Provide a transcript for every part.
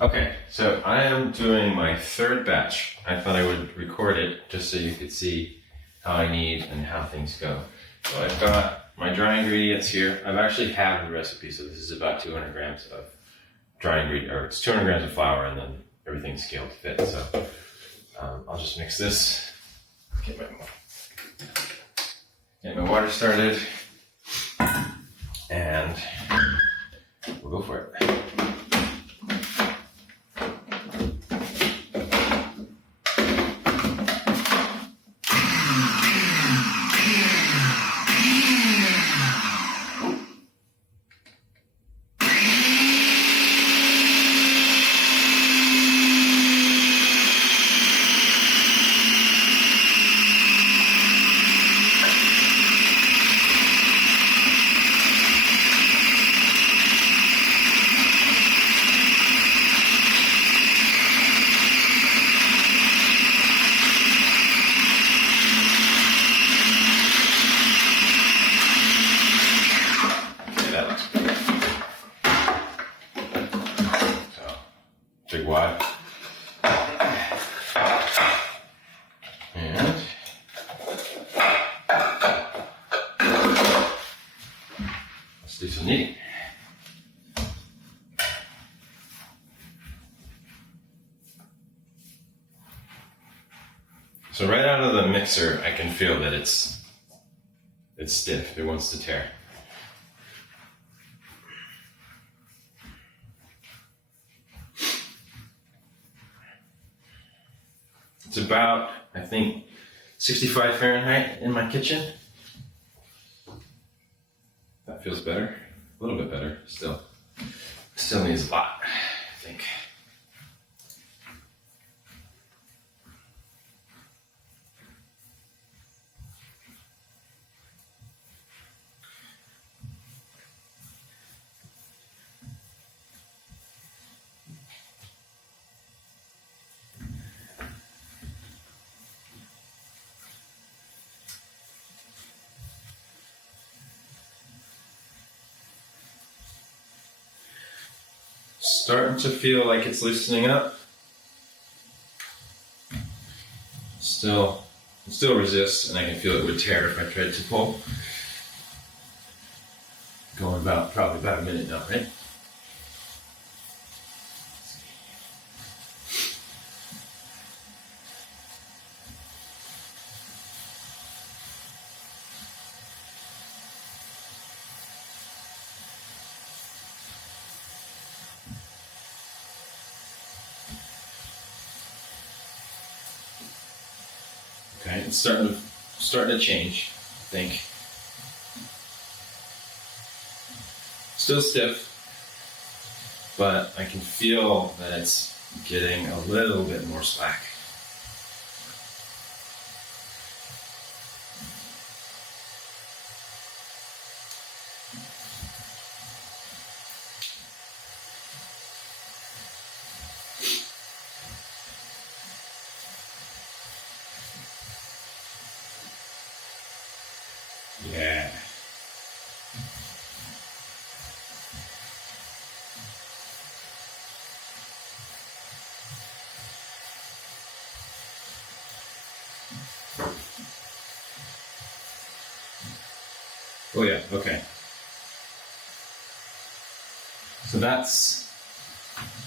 Okay, so I am doing my third batch. I thought I would record it just so you could see how I knead and how things go. So I've got my dry ingredients here. I've actually have the recipe, so this is about 200 grams of dry ingredient, or it's 200 grams of flour and then everything's scaled to fit. So I'll just mix this, get my water started, and we'll go for it. That looks good. So, big wad. And let's do some kneading. So right out of the mixer, I can feel that it's stiff. It wants to tear. It's about, I think, 65 Fahrenheit in my kitchen. That feels better. A little bit better, still. Still needs a lot, I think. Starting to feel like it's loosening up. It still resists, and I can feel it would tear if I tried to pull. Going probably about a minute now, right? Okay, it's starting to change, I think. Still stiff, but I can feel that it's getting a little bit more slack. Yeah. Oh yeah, okay. So that's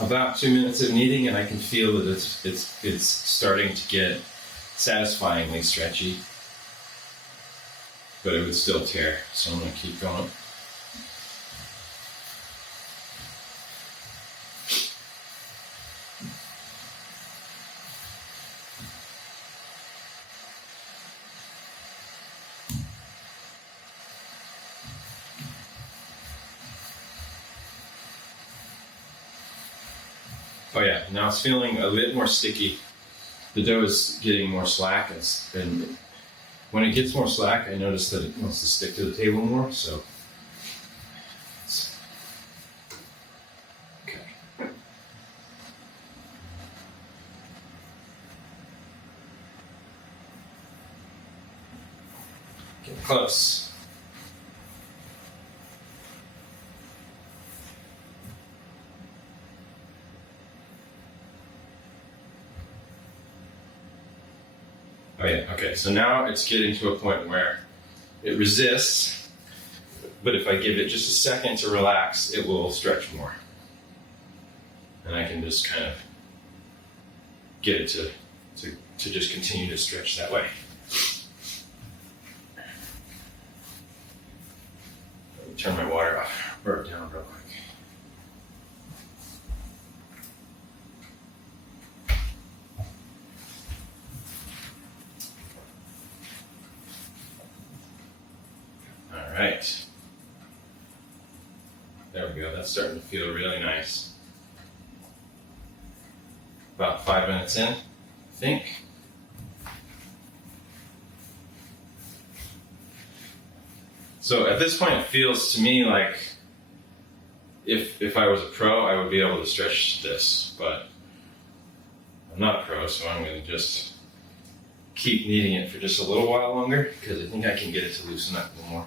about 2 minutes of kneading, and I can feel that it's starting to get satisfyingly stretchy, but it would still tear, so I'm gonna keep going. Oh yeah, now it's feeling a bit more sticky. The dough is getting more slack, and when it gets more slack, I notice that it wants to stick to the table more, so. Okay. Get close. Oh yeah, okay, so now it's getting to a point where it resists, but if I give it just a second to relax, it will stretch more. And I can just kind of get it to just continue to stretch that way. Let me turn my water off, or down real quick. All right. There we go, that's starting to feel really nice. About 5 minutes in, I think. So at this point, it feels to me like if I was a pro, I would be able to stretch this, but I'm not a pro, so I'm going to just keep kneading it for just a little while longer because I think I can get it to loosen up a little more.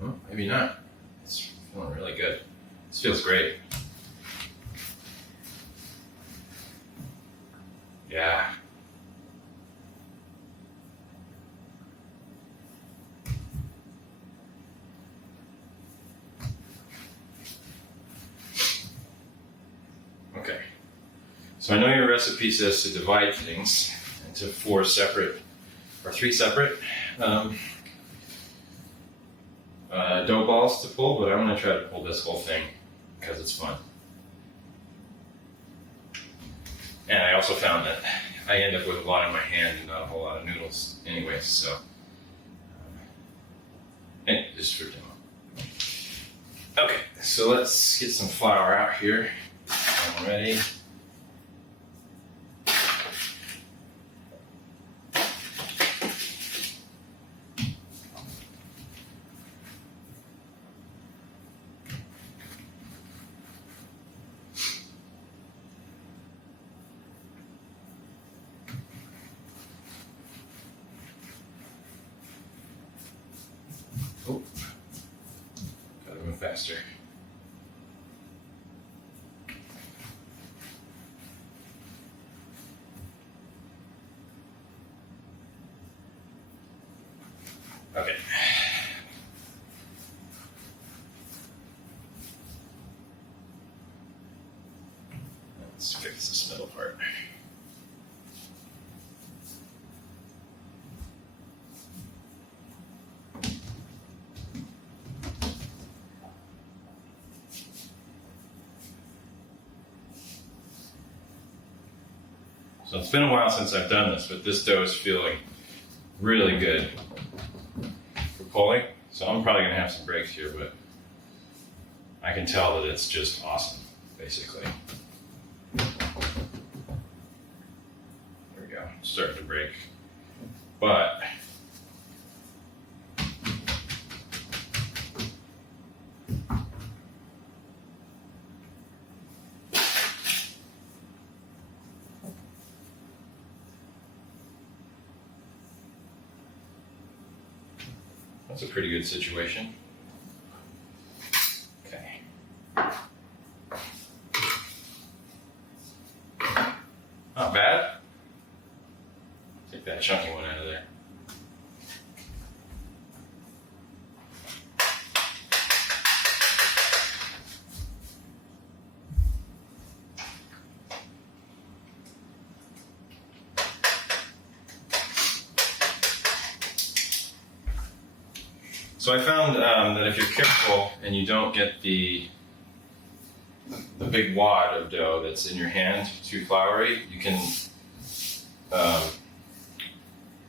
Well, maybe not. It's feeling really good. This feels great. Yeah. Okay. So I know your recipe says to divide things into 4 separate or 3 separate dough balls to pull, but I'm going to try to pull this whole thing because it's fun. And I also found that I end up with a lot in my hand and not a whole lot of noodles anyways, so and just for demo. Okay, so let's get some flour out here. I'm ready. Oh, gotta move faster. Okay. Let's fix this middle part. So it's been a while since I've done this, but this dough is feeling really good for pulling. So I'm probably gonna have some breaks here, but I can tell that it's just awesome, basically. There we go, it's starting to break. But that's a pretty good situation. Okay. Not bad. Take that chunky one out of there. So I found that if you're careful and you don't get the big wad of dough that's in your hand too floury, you can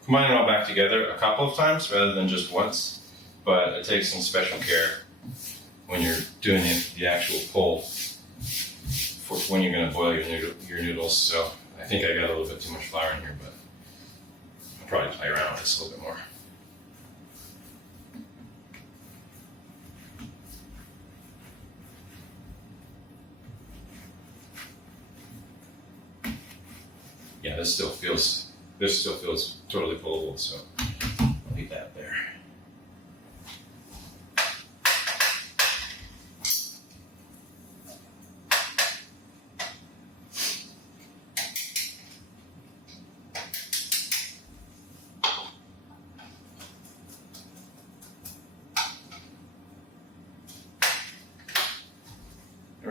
combine it all back together a couple of times rather than just once. But it takes some special care when you're doing the actual pull for when you're going to boil your noodles. So I think I got a little bit too much flour in here, but I'll probably play around with this a little bit more. Yeah, this still feels totally pullable, so I'll leave that there.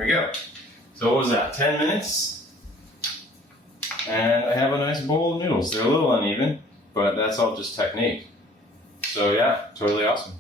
we go. So what was that, 10 minutes? And I have a nice bowl of noodles. They're a little uneven, but that's all just technique. So yeah, totally awesome.